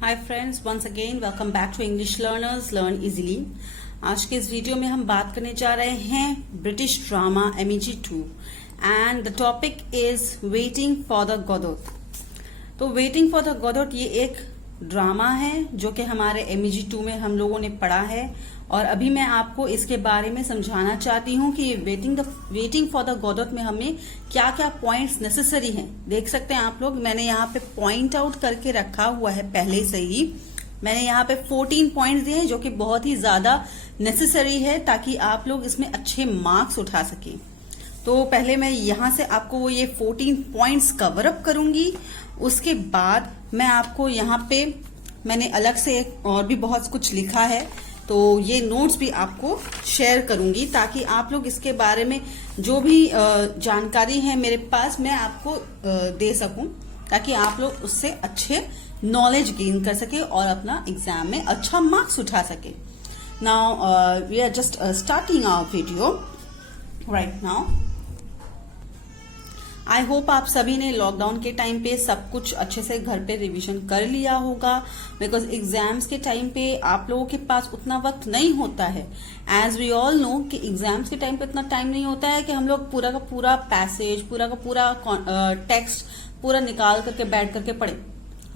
Hi friends, once again welcome back to English learners learn easily. आज के इस video में हम बात करने जा रहे हैं British drama MEG2 and the topic is waiting for the Godot. तो वेटिंग फॉर द गोडोट ये एक ड्रामा है जो कि हमारे MEG2 में हम लोगों ने पढ़ा है और अभी मैं आपको इसके बारे में समझाना चाहती हूँ कि वेटिंग फॉर द गोडोट में हमें क्या क्या पॉइंट्स नेसेसरी हैं। देख सकते हैं आप लोग, मैंने यहाँ पे पॉइंट आउट करके रखा हुआ है पहले से ही। मैंने यहाँ पे 14 पॉइंट्स दिए हैं जो कि बहुत ही ज्यादा नेसेसरी है ताकि आप लोग इसमें अच्छे मार्क्स उठा सकें। तो पहले मैं यहाँ से आपको वो ये 14 पॉइंट्स कवर अप करूंगी। उसके बाद मैं आपको यहाँ पे मैंने अलग से और भी बहुत कुछ लिखा है, तो ये नोट्स भी आपको शेयर करूंगी ताकि आप लोग इसके बारे में जो भी जानकारी है मेरे पास मैं आपको दे सकूं, ताकि आप लोग उससे अच्छे नॉलेज गेन कर सके और अपना एग्जाम में अच्छा मार्क्स उठा सके। Now we are just starting our video right now. I hope आप सभी ने लॉकडाउन के टाइम पे सब कुछ अच्छे से घर पे रिवीजन कर लिया होगा, बिकॉज एग्जाम्स के टाइम पे आप लोगों के पास उतना वक्त नहीं होता है। एज वी ऑल नो कि एग्जाम्स के टाइम पे इतना टाइम नहीं होता है कि हम लोग पूरा का पूरा पैसेज, पूरा का पूरा टेक्स्ट पूरा निकाल करके बैठ करके पढ़े,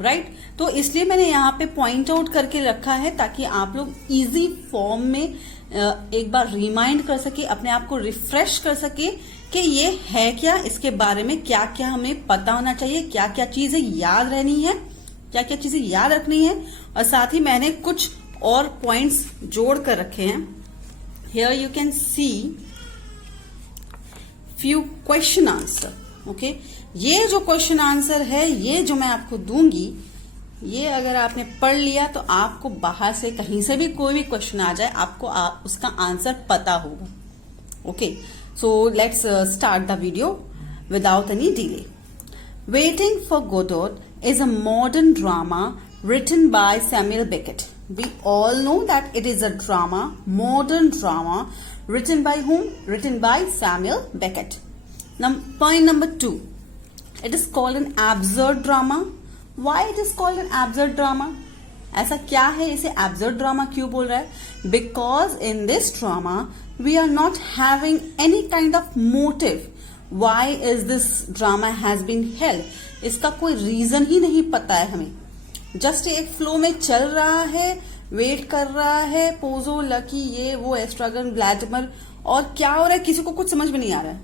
राइट। तो इसलिए मैंने यहाँ पे पॉइंट आउट करके रखा है ताकि आप लोग इजी फॉर्म में एक बार रिमाइंड कर सके, अपने आप को रिफ्रेश कर सके कि ये है क्या, इसके बारे में क्या क्या हमें पता होना चाहिए, क्या क्या चीजें याद रहनी है, क्या क्या चीजें याद रखनी है। और साथ ही मैंने कुछ और पॉइंट्स जोड़ कर रखे हैं। Here you can see few question answer. Okay, ये जो क्वेश्चन आंसर है, ये जो मैं आपको दूंगी, ये अगर आपने पढ़ लिया तो आपको बाहर से कहीं से भी कोई भी क्वेश्चन आ जाए, आपको उसका आंसर पता होगा। Okay, so let's start the video without any delay. Waiting for Godot is a modern drama written by Samuel Beckett. We all know that it is a drama, modern drama, written by whom? Written by Samuel Beckett. Now, point number 2. It is called an absurd drama. Why it is called an absurd drama? ऐसा क्या है, इसे absurd drama क्यों बोल रहा है? Because in this drama we are not having any kind of motive why is this drama has been held. इसका कोई रीजन ही नहीं पता है हमें, जस्ट एक फ्लो में चल रहा है, वेट कर रहा है, पोजो लकी ये वो एस्ट्रागन व्लादिमिर, और क्या हो रहा है किसी को कुछ समझ में नहीं आ रहा है।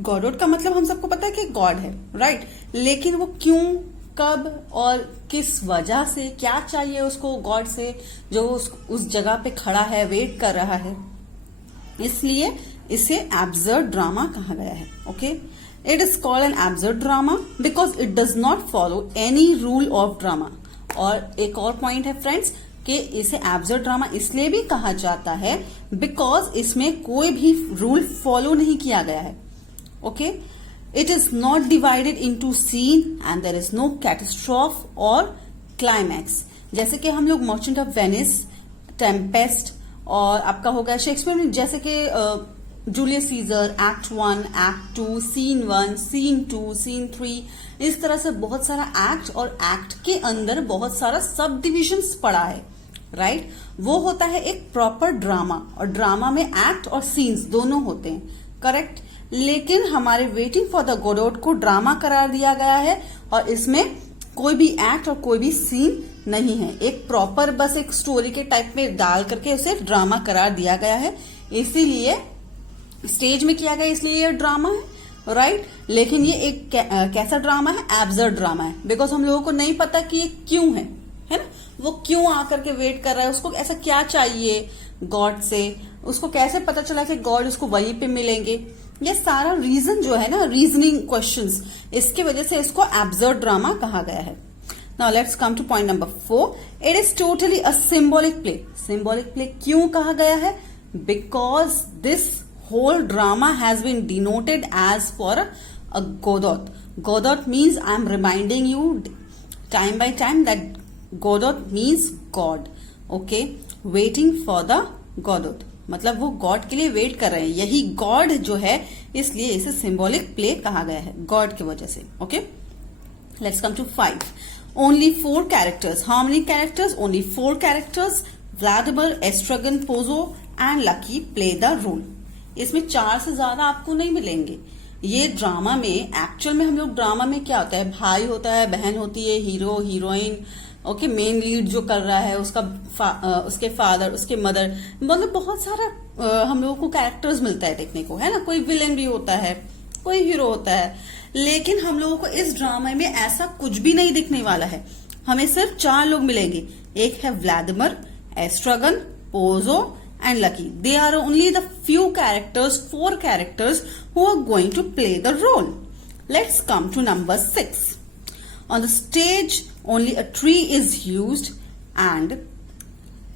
गॉडोट का मतलब हम सबको पता है कि गॉड है, राइट, लेकिन वो क्यों, कब और किस वजह से, क्या चाहिए उसको गॉड से जो उस जगह पे खड़ा है, वेट कर रहा है, इसलिए इसे एब्सर्ड ड्रामा कहा गया है। Okay, it is called an absurd drama because it does not follow any rule of drama. और एक और पॉइंट है फ्रेंड्स कि इसे एब्सर्ड ड्रामा इसलिए भी कहा जाता है बिकॉज इसमें कोई भी रूल फॉलो नहीं किया गया है। Okay, it is not divided into scene and there is no catastrophe और climax। जैसे कि हम लोग मर्चेंट ऑफ वेनिस, टेम्पेस्ट और आपका हो गया शेक्सपियर में, जैसे कि Julius Caesar, act 1, act 2, scene 1, scene 2, scene 3, इस तरह से बहुत सारा एक्ट और एक्ट के अंदर बहुत सारा सब डिविजन्स पड़ा है, राइट। वो होता है एक प्रॉपर ड्रामा, और ड्रामा में एक्ट और सीन्स दोनों होते हैं, करेक्ट। लेकिन हमारे वेटिंग फॉर द गोडोट को ड्रामा करार दिया गया है और इसमें कोई भी एक्ट और कोई भी सीन नहीं है, एक प्रॉपर बस एक स्टोरी के टाइप में डाल करके उसे ड्रामा करार दिया गया है। इसीलिए स्टेज में किया गया, इसलिए ये ड्रामा है, राइट। लेकिन ये एक कैसा ड्रामा है? एब्सर्ड ड्रामा है, बिकॉज हम लोगों को नहीं पता कि ये क्यों है ना, वो क्यों आकर के वेट कर रहा है, उसको ऐसा क्या चाहिए गॉड से, उसको कैसे पता चला कि गॉड उसको वहीं पे मिलेंगे, ये सारा रीजन जो है ना, रीजनिंग क्वेश्चंस, इसके वजह से इसको एब्सर्ड ड्रामा कहा गया है। Now let's come to point number 4. It is totally a symbolic play. Symbolic play क्यों कहा गया है? Because this whole drama has been denoted as for a Godot. Godot means I am reminding you time by time that Godot means God. Okay, waiting for the Godot मतलब वो God के लिए wait कर रहे हैं, यही God जो है, इसलिए इसे सिंबॉलिक प्ले कहा गया है गॉड की वजह से। Okay, let's come to 5. only 4 characters. How many characters? Only 4 characters. Vladimir, Estragon, Pozo and Lucky play the role. इसमें 4 से ज्यादा आपको नहीं मिलेंगे. ये ड्रामा में, एक्चुअल में हम लोग ड्रामा में क्या होता है, भाई होता है, बहन होती है, hero heroine, okay, main lead जो कर रहा है उसके फादर, उसके मदर, मतलब बहुत सारा हम लोगों को कैरेक्टर्स मिलता है देखने को, है ना. कोई विलेन भी होता है, कोई हीरो होता है, लेकिन हम लोगों को इस ड्रामा में ऐसा कुछ भी नहीं दिखने वाला है. हमें सिर्फ 4 लोग मिलेंगे. एक है Vladimir, Estragon, Pozzo and Lucky. They are only the few characters, 4 characters who are going to play the role. Let's come to number 6. On the stage, only a tree is used and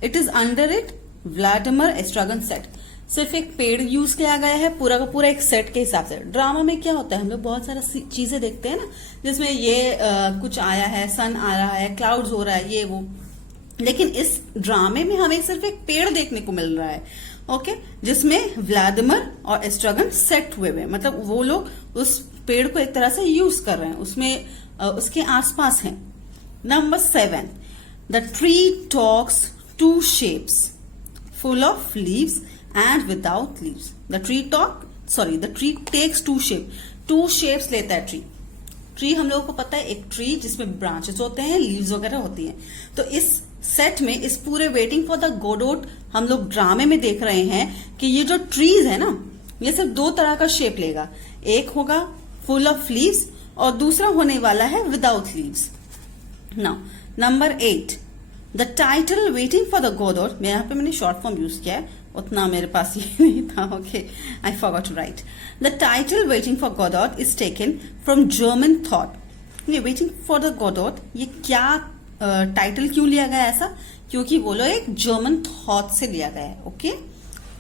it is under it Vladimir Estragon set. सिर्फ एक पेड़ use किया गया है, पूरा का पूरा एक सेट के हिसाब से. ड्रामा में क्या होता है, हम लोग बहुत सारा चीजें देखते हैं ना, जिसमें ये कुछ आया है, सन आ रहा है, क्लाउड्स हो रहा है, ये वो. लेकिन इस ड्रामे में हमें सिर्फ एक पेड़ देखने को मिल रहा है, ओके, जिसमें व्लादिमिर और एस्ट्रागन सेट हुए हुए, मतलब वो लोग उस पेड़ को एक तरह से यूज कर रहे हैं, उसमें उसके आसपास हैं. Number 7. The tree talks 2 shapes full of leaves and without leaves. The tree takes 2 shapes. 2 shapes लेता है ट्री हम लोगों को पता है, एक ट्री जिसमें ब्रांचेस होते हैं, लीव्स वगैरह होती हैं. तो इस सेट में, इस पूरे वेटिंग फॉर द गोडोट हम लोग ड्रामे में देख रहे हैं कि ये जो ट्रीज है ना, ये सिर्फ 2 तरह का शेप लेगा. एक होगा फुल ऑफ लीव्स और दूसरा होने वाला है without leaves. Now number 8. The title waiting for the Godot, यहाँ पे मैंने शॉर्ट फॉर्म यूज किया है, उतना मेरे पास ये नहीं था, okay, I forgot to write. The title waiting for Godot is taken from German thought. ये वेटिंग फॉर द गोडोट, ये क्या टाइटल क्यों लिया गया ऐसा, क्योंकि वो लोग एक जर्मन थॉट से लिया गया है, okay.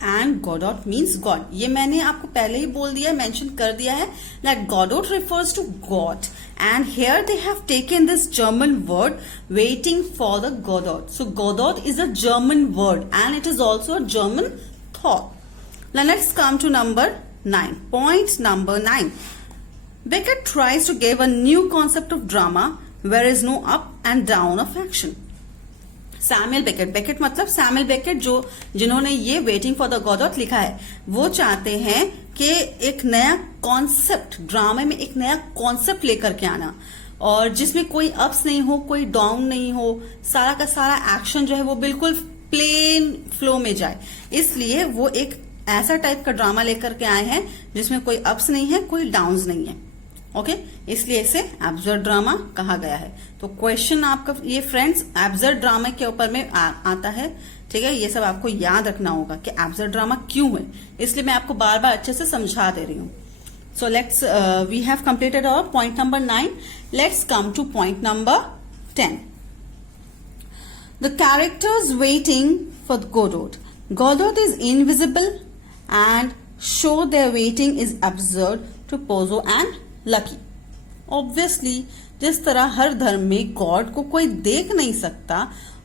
And Godot means God. ये मैंने आपको पहले ही बोल दिया, मेंशन कर दिया है, that Godot refers to God and here they have taken this German word waiting for the Godot. So Godot is a German word and it is also a German thought. Now let's come to number 9. Point number 9. Beckett tries to give a new concept of drama where is no up and down of action. Samuel Beckett मतलब Samuel Beckett जिन्होंने ये waiting for the Godot लिखा है, वो चाहते हैं कि एक नया कॉन्सेप्ट, ड्रामे में एक नया कॉन्सेप्ट लेकर के आना, और जिसमें कोई अप्स नहीं हो, कोई डाउन नहीं हो, सारा का सारा एक्शन जो है वो बिल्कुल प्लेन फ्लो में जाए. इसलिए वो एक ऐसा टाइप का ड्रामा लेकर के आए हैं जिसमें कोई अप्स नहीं है, कोई डाउन्स नहीं है, ओके. इसलिए इसे एब्सर्ड ड्रामा कहा गया है. तो क्वेश्चन आपका ये फ्रेंड्स एब्सर्ड ड्रामा के ऊपर में आता है, ठीक है. ये सब आपको याद रखना होगा कि एब्सर्ड ड्रामा क्यों है, इसलिए मैं आपको बार बार अच्छे से समझा दे रही हूँ. So let's we have completed our point number 9. Let's come to point number 10. The characters waiting for Godot. Godot is invisible and show their waiting is absurd to Pozo and Lucky. Obviously, जिस तरह हर धर्म में God को कोई देख नहीं सकता,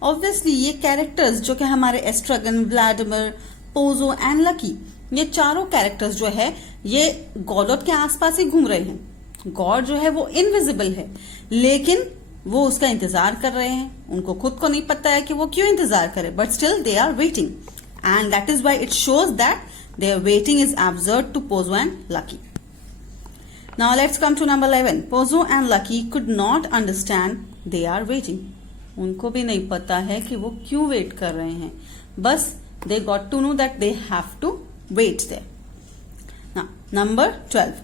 obviously ये कैरेक्टर्स जो कि हमारे एस्ट्रागन, व्लादिमिर, पोजो एंड लकी, ये चारों कैरेक्टर्स जो है ये गॉडोट के आसपास ही घूम रहे हैं. गॉड जो है वो इनविजिबल है, लेकिन वो उसका इंतजार कर रहे हैं. उनको खुद को नहीं पता है कि वो क्यों इंतजार करे, but still they are waiting. And that is why it shows that their waiting is absurd to Pozo and Lucky. Now let's come to number 11. Pozo and Lucky could not understand they are waiting. उनको भी नहीं पता है कि वो क्यों wait कर रहे हैं, बस they got to know that they have to wait there. Now number 12.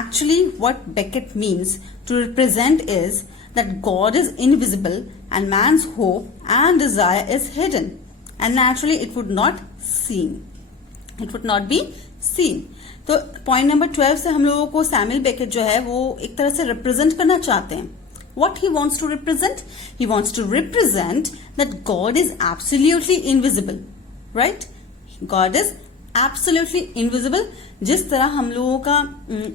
Actually what Beckett means to represent is that God is invisible and man's hope and desire is hidden. And naturally it would not be seen. तो point number 12 से हम लोगों को Samuel Beckett जो है वो एक तरह से रिप्रेजेंट करना चाहते हैं. What he wants to represent? He wants to represent that God is absolutely invisible, right? God is absolutely invisible. जिस तरह हम लोगों का,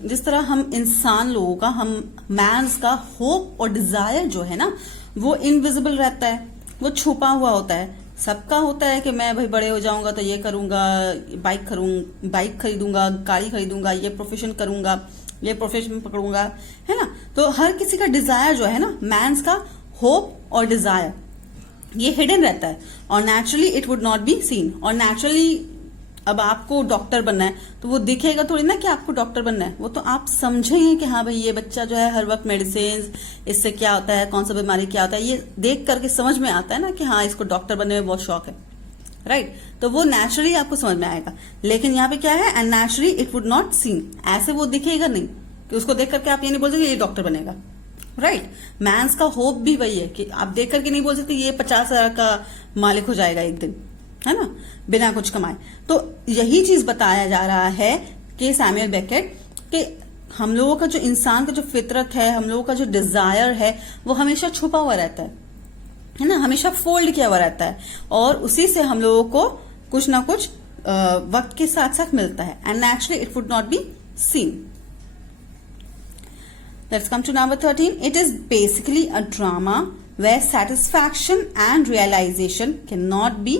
जिस तरह हम इंसान लोगों का, हम मैंस का होप और डिजायर जो है ना वो इनविजिबल रहता है, वो छुपा हुआ होता है. सबका होता है कि मैं भाई बड़े हो जाऊंगा तो ये करूंगा, बाइक खरीदूंगा, गाड़ी खरीदूंगा, ये प्रोफेशन करूंगा, ये प्रोफेशन पकड़ूंगा, है ना. तो हर किसी का डिजायर जो है ना, मैंस का होप और डिजायर, ये हिडन रहता है और naturally it would not be seen. और नेचुरली अब आपको डॉक्टर बनना है तो वो दिखेगा थोड़ी ना कि आपको डॉक्टर बनना है, वो तो आप समझेंगे कि हाँ भाई ये बच्चा जो है हर वक्त मेडिसिन, इससे क्या होता है, कौन सा बीमारी क्या होता है, ये देख करके समझ में आता है ना कि हाँ इसको डॉक्टर बनने में बहुत शौक है, राइट। तो वो नेचुरली आपको समझ में आएगा। लेकिन यहाँ पे क्या है, and naturally it would not seen, ऐसे वो दिखेगा नहीं कि उसको देख करके आप ये नहीं बोल सकते ये डॉक्टर बनेगा, राइट। मैंस का होप भी वही है कि आप देख करके नहीं बोल सकते ये 50,000 का मालिक हो जाएगा एक दिन, है ना, बिना कुछ कमाए। तो यही चीज बताया जा रहा है कि सैमुअल बेकेट कि हम लोगों का जो इंसान का जो फितरत है, हम लोगों का जो डिजायर है, वो हमेशा छुपा हुआ रहता है ना, हमेशा फोल्ड किया हुआ रहता है और उसी से हम लोगों को कुछ ना कुछ वक्त के साथ साथ मिलता है। And naturally it would not be seen. Let's come to number 13. It is basically a drama where satisfaction and realization cannot be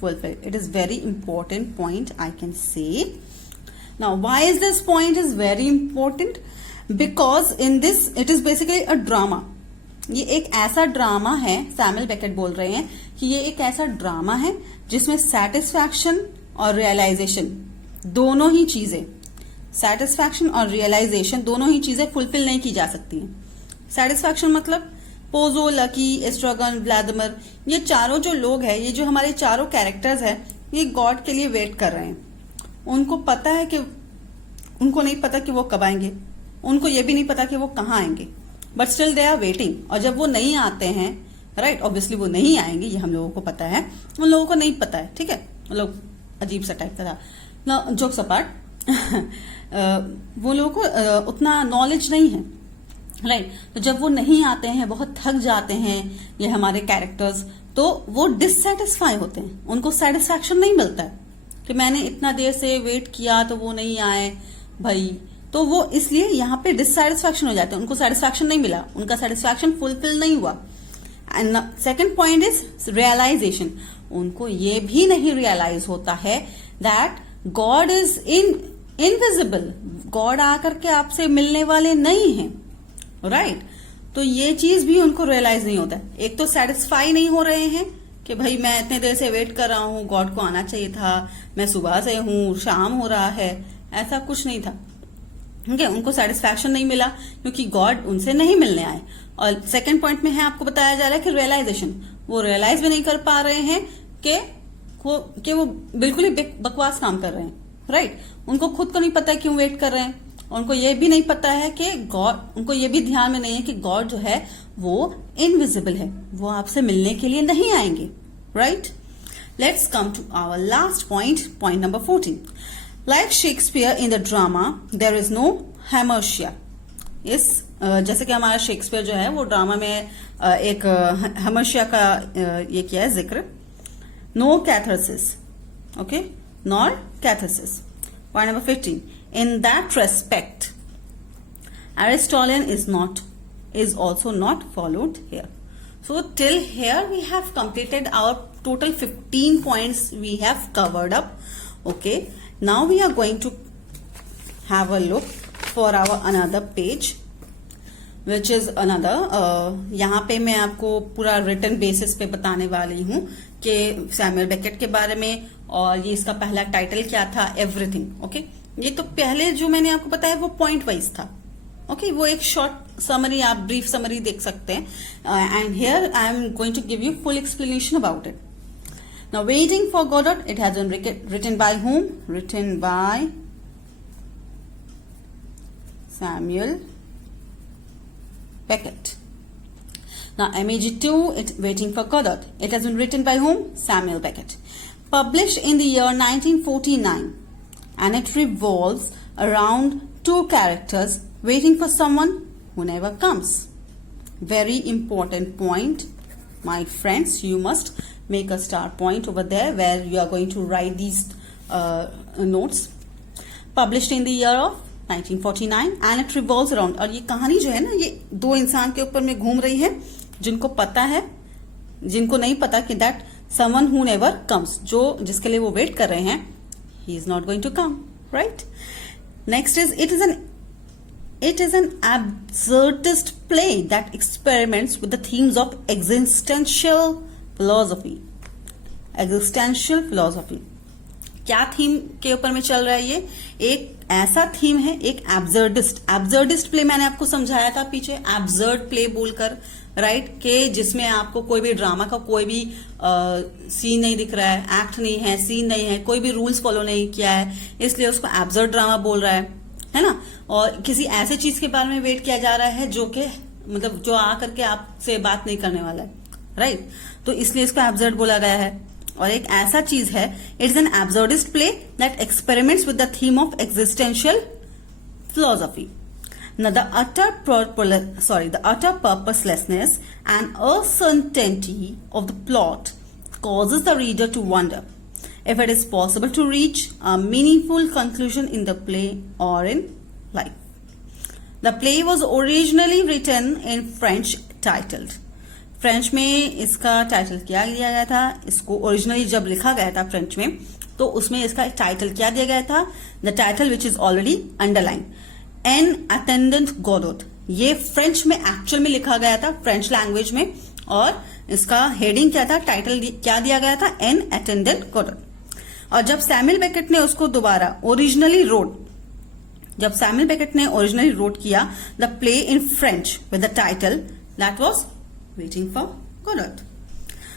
fulfilled. It is very important point, I can say. Now, why is this point is very important? Because in this, it is basically a drama. ये एक ऐसा drama है, Samuel Beckett बोल रहे हैं कि ये एक ऐसा ड्रामा है जिसमें सेटिस्फैक्शन और रियलाइजेशन दोनों ही चीजें, सेटिस्फैक्शन और रियलाइजेशन दोनों ही चीजें फुलफिल नहीं की जा सकती हैं। सेटिस्फैक्शन मतलब पोजो, लकी, एस्ट्रागन, व्लादिमिर, ये चारों जो लोग हैं, ये जो हमारे चारों कैरेक्टर्स हैं, ये गॉड के लिए वेट कर रहे हैं। उनको पता है कि उनको नहीं पता कि वो कब आएंगे, उनको ये भी नहीं पता कि वो कहाँ आएंगे, but still they are waiting. और जब वो नहीं आते हैं, राइट, ऑब्वियसली वो नहीं आएंगे, ये हम लोगों को पता है, उन लोगों को नहीं पता है, ठीक है, मतलब अजीब सा टाइप का था, जोक्स अपार्ट। वो लोगों को उतना नॉलेज नहीं है, राइट। तो जब वो नहीं आते हैं, बहुत थक जाते हैं ये हमारे कैरेक्टर्स, तो वो डिससेटिस्फाई होते हैं, उनको सेटिस्फैक्शन नहीं मिलता है कि मैंने इतना देर से वेट किया तो वो नहीं आए भाई, तो वो इसलिए यहाँ पे डिससेटिस्फैक्शन हो जाते हैं, उनको सेटिस्फैक्शन नहीं मिला, उनका सेटिस्फैक्शन फुलफिल नहीं हुआ। And second point is realisation, उनको ये भी नहीं रियलाइज होता है that God is invisible, God आकर के आपसे मिलने वाले नहीं हैं, राइट। तो ये चीज भी उनको रियलाइज नहीं होता है। एक तो सेटिस्फाई नहीं हो रहे हैं कि भाई मैं इतने देर से वेट कर रहा हूं, गॉड को आना चाहिए था, मैं सुबह से हूं, शाम हो रहा है, ऐसा कुछ नहीं था, ठीक है, उनको सेटिस्फैक्शन नहीं मिला क्योंकि गॉड उनसे नहीं मिलने आए। और सेकंड पॉइंट में है, आपको बताया जा रहा है कि रियलाइजेशन, वो रियलाइज भी नहीं कर पा रहे हैं कि वो बिल्कुल ही बकवास काम कर रहे हैं, राइट। उनको खुद को नहीं पता है क्यों वेट कर रहे हैं, और उनको ये भी नहीं पता है कि गॉड, उनको ये भी ध्यान में नहीं है कि गॉड जो है वो इनविजिबल है, वो आपसे मिलने के लिए नहीं आएंगे, right. Let's come to our last point, point number 14. Like Shakespeare in the drama there is no hamartia. इस जैसे कि हमारा शेक्सपियर जो है वो ड्रामा में एक हेमर्शिया का ये किया है जिक्र. No catharsis, okay, nor catharsis. Point number 15. In that respect, Aristotelian is also not followed here. So till here we have completed our total 15 points we have covered up. Okay. Now we are going to have a look for our another page, which is another. यहाँ पे मैं आपको पूरा written basis पे बताने वाली हूँ कि सैमुअल बेकेट के बारे में, और ये इसका पहला टाइटल क्या था, एवरीथिंग. ओके, ये तो पहले जो मैंने आपको बताया वो पॉइंट वाइज था. ओके, वो एक शॉर्ट समरी, आप ब्रीफ समरी देख सकते हैं. And here I am going to give you full explanation about it. Now waiting for Godot, it has been written by whom? Written by Samuel Beckett. Now MEG2, it's Waiting for Godot. It has been written by whom? Samuel Beckett. Published in the year 1949, and it revolves around two characters waiting for someone who never comes. Very important point, my friends. You must make a star point over there where you are going to write these notes. Published in the year of 1949 and it revolves around. और ये कहानी जो है ना, ये दो इंसान के ऊपर में घूम रही है, जिनको पता है, जिनको नहीं पता कि that someone who never comes, जो जिसके लिए वो वेट कर रहे हैं, he is not going to come, right? Next is, it is an It is an absurdist play that experiments with the themes of existential philosophy. Existential philosophy. क्या theme के ऊपर में चल रहा है ये? एक ऐसा थीम है, एक एब्सर्डिस्ट प्ले मैंने आपको समझाया था पीछे, एब्सर्ड प्ले बोलकर, राइट, के जिसमें आपको कोई भी ड्रामा का कोई भी सीन नहीं दिख रहा है, एक्ट नहीं है, सीन नहीं है, कोई भी रूल्स फॉलो नहीं किया है, इसलिए उसको एब्सर्ड ड्रामा बोल रहा है ना। और किसी ऐसे चीज के बारे में वेट किया जा रहा है जो कि मतलब जो आकर के आपसे बात नहीं करने वाला है, राइट, तो इसलिए इसको एब्सर्ड बोला गया है। और एक ऐसा चीज है, it's an absurdist play that experiments with the theme of existential philosophy. Now, the utter purposelessness and uncertainty of the plot causes the reader to wonder if it is possible to reach a meaningful conclusion in the play or in life. The play was originally written in French titled. French में इसका title क्या दिया गया था? इसको originally जब लिखा गया था फ्रेंच में, तो उसमें इसका टाइटल क्या दिया गया था? The title which is already underline, en attendant Godot. ये फ्रेंच में एक्चुअल में लिखा गया था, फ्रेंच लैंग्वेज में, और इसका हेडिंग क्या था, टाइटल क्या दिया गया था? En attendant Godot. और जब सैमुअल बेकेट ने उसको दोबारा ओरिजिनली रोट किया the play in French with the title that was Waiting for Godot.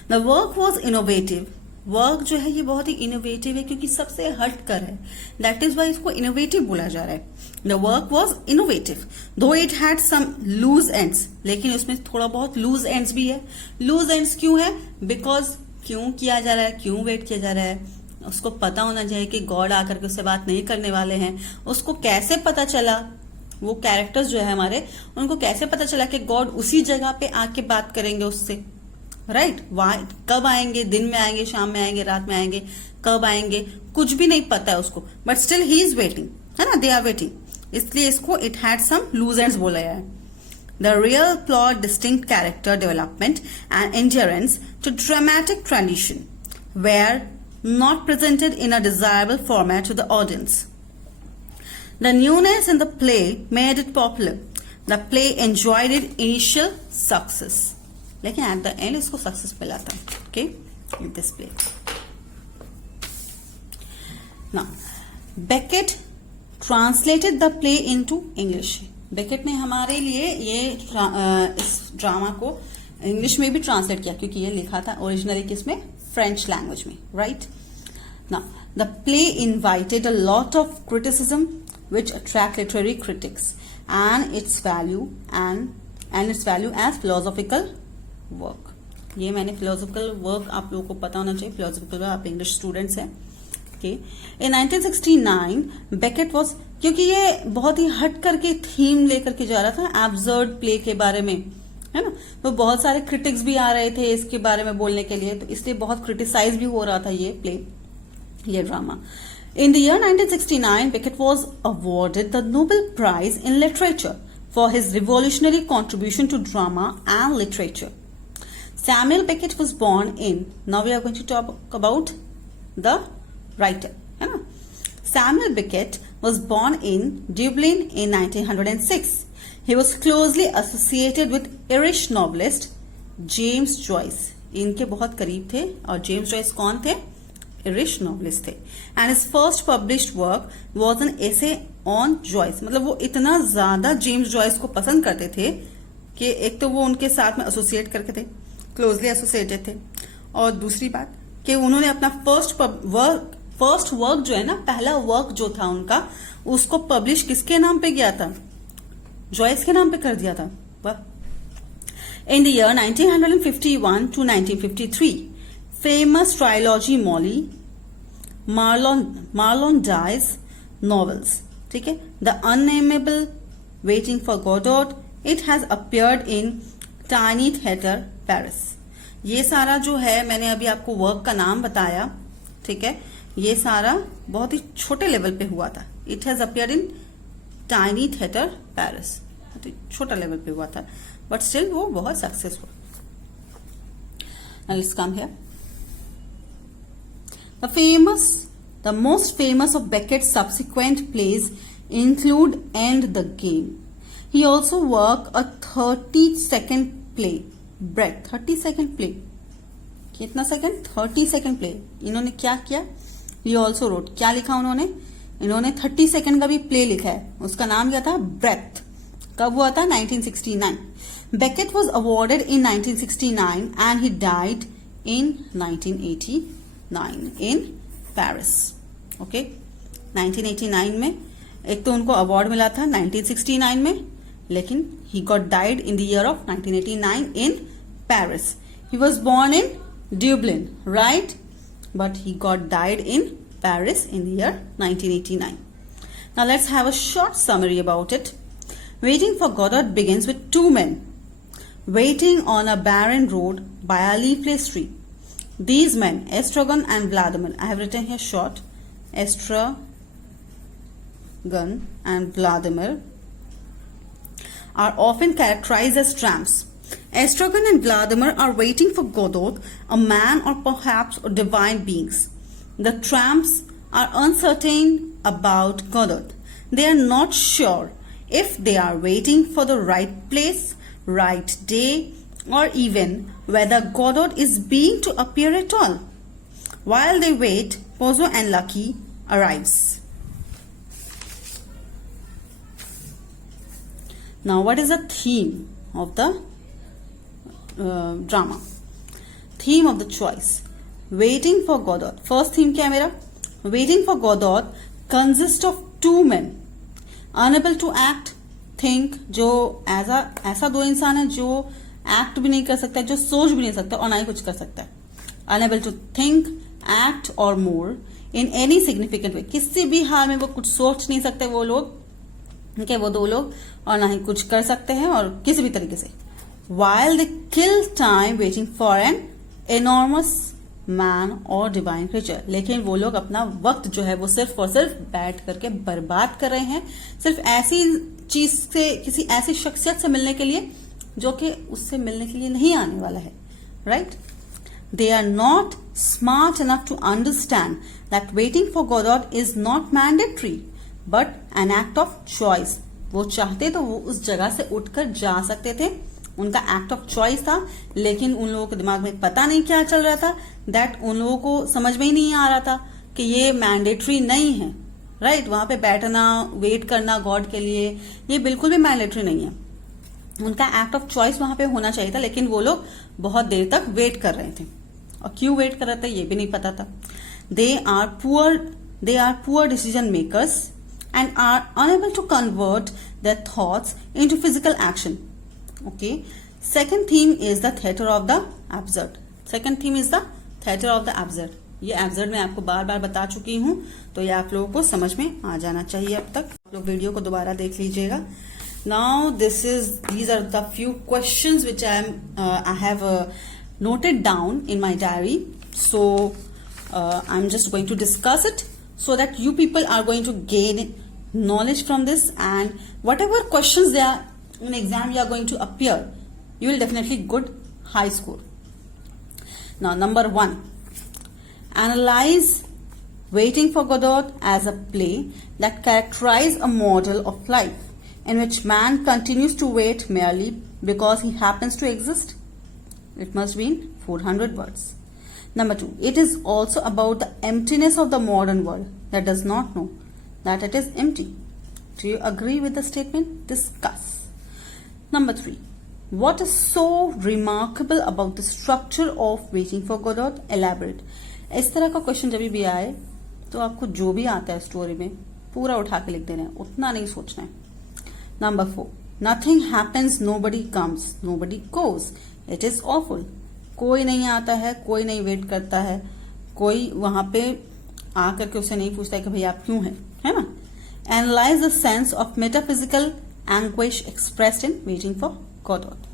The work was innovative. Work जो है ये बहुत ही इनोवेटिव है क्योंकि सबसे हटकर है, दैट इज वाई इसको इनोवेटिव बोला जा रहा है. The work was innovative though it had some loose ends, लेकिन उसमें थोड़ा बहुत लूज एंड्स भी है. लूज एंड्स क्यों है? बिकॉज क्यों किया जा रहा है, क्यों वेट किया जा रहा है, उसको पता होना चाहिए कि गॉड आकर के उससे बात नहीं करने वाले हैं. उसको कैसे पता चला, वो कैरेक्टर्स जो है हमारे, उनको कैसे पता चला कि गॉड उसी जगह पे आके बात करेंगे उससे, राइट? कब आएंगे, दिन में आएंगे, शाम में आएंगे, रात में आएंगे, कब आएंगे, कुछ भी नहीं पता है उसको, but still he is waiting, है ना, दे आर वेटिंग. इसलिए इसको it had some loose ends बोला है. The real plot, distinct character development and endurance to dramatic tradition were not presented in a desirable format to the audience. The newness in the play made it popular. The play enjoyed its initial success. लेकिन at the end इसको success मिला था. Okay, in this play. Now, Beckett translated the play into English. Beckett ने हमारे लिए ये इस drama को इंग्लिश में भी ट्रांसलेट किया क्योंकि ये लिखा था ओरिजिनली किसमें? फ्रेंच लैंग्वेज में, right? Now, the play invited a lot of criticism which attract literary critics and its value as philosophical work. ये मैंने philosophical work, आप लोगों को पता होना चाहिए philosophical work, आप इंग्लिश स्टूडेंट्स हैं. Okay. In 1969 Beckett was, क्योंकि ये बहुत ही हट करके थीम लेकर के जा रहा था एब्सर्ड प्ले के बारे में, है ना, तो बहुत सारे क्रिटिक्स भी आ रहे थे इसके बारे में बोलने के लिए, तो इसलिए बहुत क्रिटिसाइज भी हो रहा था ये प्ले, ये drama. In the year 1969, Beckett was awarded the Nobel Prize in Literature for his revolutionary contribution to drama and literature. Samuel Beckett was born in, now we are going to talk about the writer, है ना. Samuel Beckett was born in Dublin in 1906. He was closely associated with Irish novelist James Joyce. इनके बहुत करीब थे, और James Joyce कौन थे? Irish novelist थे. And his first published work was an essay on Joyce. मतलब वो इतना ज्यादा जेम्स जॉयस को पसंद करते थे कि एक तो वो उनके साथ में एसोसिएट करके थे, क्लोजली एसोसिएटेड थे, और दूसरी बात कि उन्होंने अपना फर्स्ट वर्क जो है ना, पहला वर्क जो था उनका, उसको पब्लिश किसके नाम पे किया था? जॉयस के नाम पे कर दिया था. In the year 1951 to 1953, famous trilogy Molly, Marlon Dice novels, ठीक है, The Unnameable, Waiting for Godot, it has appeared in Tiny Theatre Paris. ये सारा जो है, मैंने अभी आपको वर्क का नाम बताया, ठीक है, ये सारा बहुत ही छोटे लेवल पे हुआ था. It has appeared in Tiny Theatre Paris, छोटा लेवल पे हुआ था, बट स्टिल वो बहुत successful. Now let's come here. The most famous of Beckett's subsequent plays include End the Game, He also worked a 30-second play. Breath. 30-second play. कितना second? 30-second play. इन्होंने क्या किया? He also wrote. क्या लिखा उन्होंने? इन्होंने 30 second का भी प्ले लिखा है. उसका नाम क्या था? ब्रेथ. कब हुआ था? 1969. Beckett was awarded in 1969 and he died in 1989 in Paris. Okay? 1989 में एक तो उनको अवार्ड मिला था 1969 में, लेकिन he got died in the year of 1989 in Paris. He was born in Dublin, right? But he got died in Paris in the year 1989. Now let's have a short summary about it. Waiting for Godot begins with two men waiting on a barren road by a leafless tree. These men, Estragon and Vladimir, I have written here short, Estragon and Vladimir, are often characterized as tramps. Estragon and Vladimir are waiting for Godot, a man or perhaps divine beings. The tramps are uncertain about Godot. They are not sure if they are waiting for the right place, right day, or even whether Godot is being to appear at all. While they wait, Pozo and Lucky arrives. Now, what is the theme of the drama? Theme of the choice. Waiting for Godot. First theme क्या है मेरा? Waiting for Godot consists of two men unable to act, think, जो ऐसा दो इंसान है जो act भी नहीं कर सकता, जो सोच भी नहीं सकता और ना ही कुछ कर सकता है. Unable to think, act or more in any significant way. किसी भी हाल में वो कुछ सोच नहीं सकते वो लोग, ठीक है, वो दो लोग, और ना ही कुछ कर सकते हैं और किसी भी तरीके से. While they kill time waiting for an enormous man or divine creature. लेकिन वो लोग अपना वक्त जो है वो सिर्फ और सिर्फ बैठ करके बर्बाद कर रहे हैं, सिर्फ ऐसी चीज से, किसी ऐसी शख्सियत से मिलने के लिए जो कि उससे मिलने के लिए नहीं आने वाला है. Right? They are not smart enough to understand that waiting for Godot is not mandatory but an act of choice. वो चाहते तो वो उस जगह से उठकर जा सकते थे, उनका एक्ट ऑफ चॉइस था, लेकिन उन लोगों के दिमाग में पता नहीं क्या चल रहा था, दैट उन लोगों को समझ में ही नहीं आ रहा था कि ये मैंडेटरी नहीं है. राइट? वहां पे बैठना, वेट करना गॉड के लिए, ये बिल्कुल भी मैंडेटरी नहीं है. उनका एक्ट ऑफ चॉइस वहां पे होना चाहिए था, लेकिन वो लोग बहुत देर तक वेट कर रहे थे, और क्यों वेट कर रहे थे ये भी नहीं पता था. They are poor decision makers and are unable to convert their thoughts into physical action. Okay. Second theme is the theater of the absurd. Second theme is the theater of the absurd. ये absurd मैं आपको बार बार बता चुकी हूँ, तो ये आप लोगों को समझ में आ जाना चाहिए. अब तक आप लोग वीडियो को दोबारा देख लीजिएगा. Now these are the few questions which I have noted down in my diary. So I'm just going to discuss it so that you people are going to gain knowledge from this, and whatever questions they are in exam you are going to appear, you will definitely good high score. Now, number 1, analyze Waiting for Godot as a play that characterize a model of life in which man continues to wait merely because he happens to exist. It must be in 400 words. Number 2, it is also about the emptiness of the modern world that does not know that it is empty. Do you agree with the statement? Discuss. Number 3, what is so remarkable about the structure of Waiting for Godot? Elaborate. इस तरह का question जब भी आए तो आपको जो भी आता है स्टोरी में पूरा उठा के लिख देना है, उतना नहीं सोचना है. Number 4, nothing happens, nobody comes, nobody goes. It is awful. कोई नहीं आता है, कोई नहीं वेट करता है, कोई वहां पे आकर के उसे नहीं पूछता है कि भाई आप क्यों हैं, है ना. Analyze the sense of metaphysical anguish expressed in Waiting for Godot.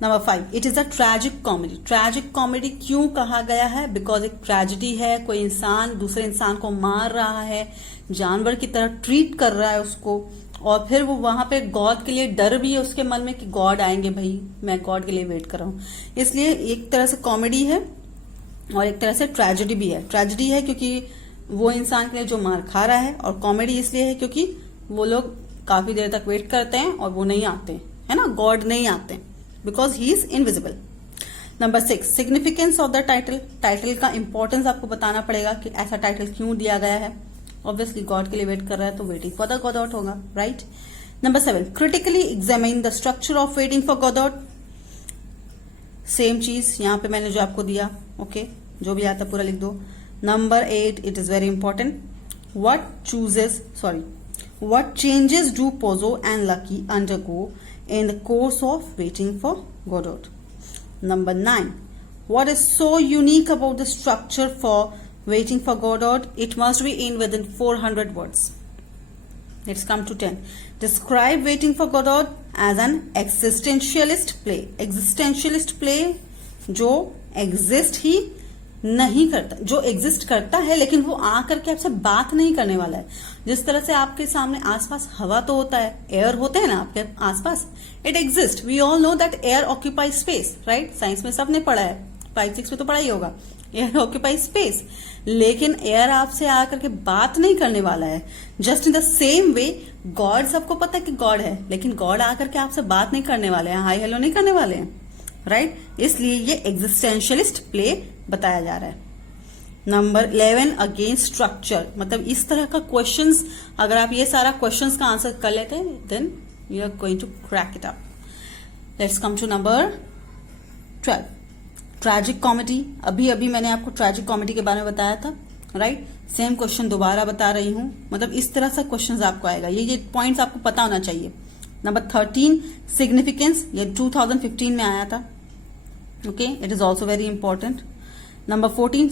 Number 5, it is a tragic comedy. Tragic comedy क्यों कहा गया है? Because एक ट्रेजिडी है, कोई इंसान दूसरे इंसान को मार रहा है, जानवर की तरह ट्रीट कर रहा है उसको, और फिर वो वहां पे गॉड के लिए डर भी है उसके मन में कि गॉड आएंगे, भाई मैं गॉड के लिए वेट कर रहा हूं. इसलिए एक तरह से कॉमेडी है और एक तरह से ट्रेजेडी भी है. ट्रेजेडी है क्योंकि वो इंसान के लिए जो मार खा रहा है, और कॉमेडी इसलिए है क्योंकि वो लोग काफी देर तक वेट करते हैं और वो नहीं आते, है ना, गॉड नहीं आते, because he is invisible. Number 6, significance of the title. Title का इंपॉर्टेंस आपको बताना पड़ेगा कि ऐसा टाइटल क्यों दिया गया है। ऑब्वियसली गॉड के लिए वेट कर रहा है तो वेटिंग फॉर द गॉडॉट होगा, right. Number 7, critically examine the structure of waiting for Godot. Same चीज यहां पे मैंने जो आपको दिया, ओके, जो भी आता पूरा लिख दो। Number 8, it is very important, what changes do Pozzo and Lucky undergo in the course of waiting for Godot? Number 9, what is so unique about the structure for waiting for Godot? It must be in within 400 words. Let's come to 10. Describe Waiting for Godot as an existentialist play. Existentialist play जो exist ही नहीं करता, जो exist करता है लेकिन वो आकर के आपसे बात नहीं करने वाला है। जिस तरह से आपके सामने आसपास हवा तो होता है, एयर होते हैं ना आपके आसपास, it exist, we all know that air occupy space, right. Science में सबने पढ़ा है, 5-6 में तो पढ़ा ही होगा, एयर ऑक्यूपाई स्पेस। लेकिन एयर आपसे आकर के बात नहीं करने वाला है। Just in the same way God, सबको पता है कि गॉड है, लेकिन गॉड आकर के आपसे बात नहीं करने वाले हैं, हाई हेलो नहीं करने वाले हैं, राइट। इसलिए ये एग्जिस्टेंशियलिस्ट प्ले बताया जा रहा है। नंबर 11, अगेंस्ट स्ट्रक्चर, मतलब इस तरह का क्वेश्चंस, अगर आप ये सारा क्वेश्चंस का आंसर कर लेते हैं then you are going to crack it up. Let's come to number 12, tragic comedy. अभी मैंने आपको ट्रैजिक कॉमेडी के बारे में बताया था, राइट। सेम क्वेश्चन दोबारा बता रही हूं, मतलब इस तरह से क्वेश्चंस आपको आएगा, ये पॉइंट्स आपको पता होना चाहिए। नंबर 13, सिग्निफिकेंस, ये 2015 में आया था, okay, it is also very important. Number 14,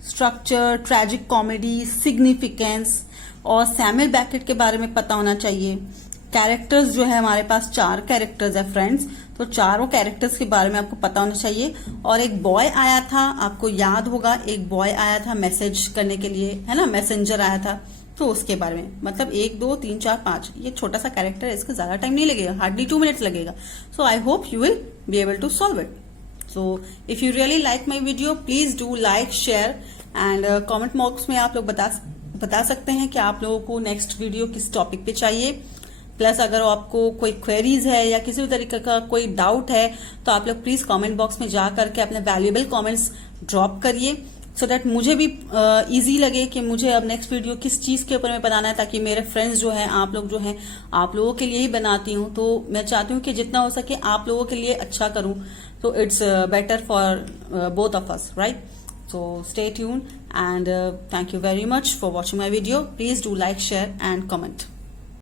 structure, tragic comedy, significance और सैमुअल बेकेट के बारे में पता होना चाहिए। कैरेक्टर्स जो है हमारे पास 4 कैरेक्टर्स है फ्रेंड्स, तो चारों कैरेक्टर्स के बारे में आपको पता होना चाहिए। और एक बॉय आया था, आपको याद होगा, एक बॉय आया था मैसेज करने के लिए, है ना, मैसेंजर आया था, तो उसके बारे में, मतलब 1 2 3 4 5, ये छोटा सा कैरेक्टर है, इसका ज्यादा टाइम नहीं लगेगा, हार्डली 2 मिनट्स लगेगा। So I hope you will be able to solve it. So if you really like my video, please do like, share and comment box में आप लोग बता सकते हैं कि आप लोगों को नेक्स्ट वीडियो किस टॉपिक पे चाहिए। प्लस अगर आपको कोई क्वेरीज है या किसी भी तरीके का कोई डाउट है तो आप लोग प्लीज कमेंट बॉक्स में जा करके अपने वैल्यूएबल कमेंट्स ड्रॉप करिए, सो दैट मुझे भी इजी लगे कि मुझे अब नेक्स्ट वीडियो किस चीज के ऊपर में बनाना है, ताकि मेरे फ्रेंड्स जो हैं, आप लोग जो हैं, आप लोगों के लिए ही बनाती हूँ, तो मैं चाहती हूँ कि जितना हो सके आप लोगों के लिए अच्छा करूँ, so it's better for both of us, right? So stay tuned and thank you very much for watching my video. Please do like, share and comment.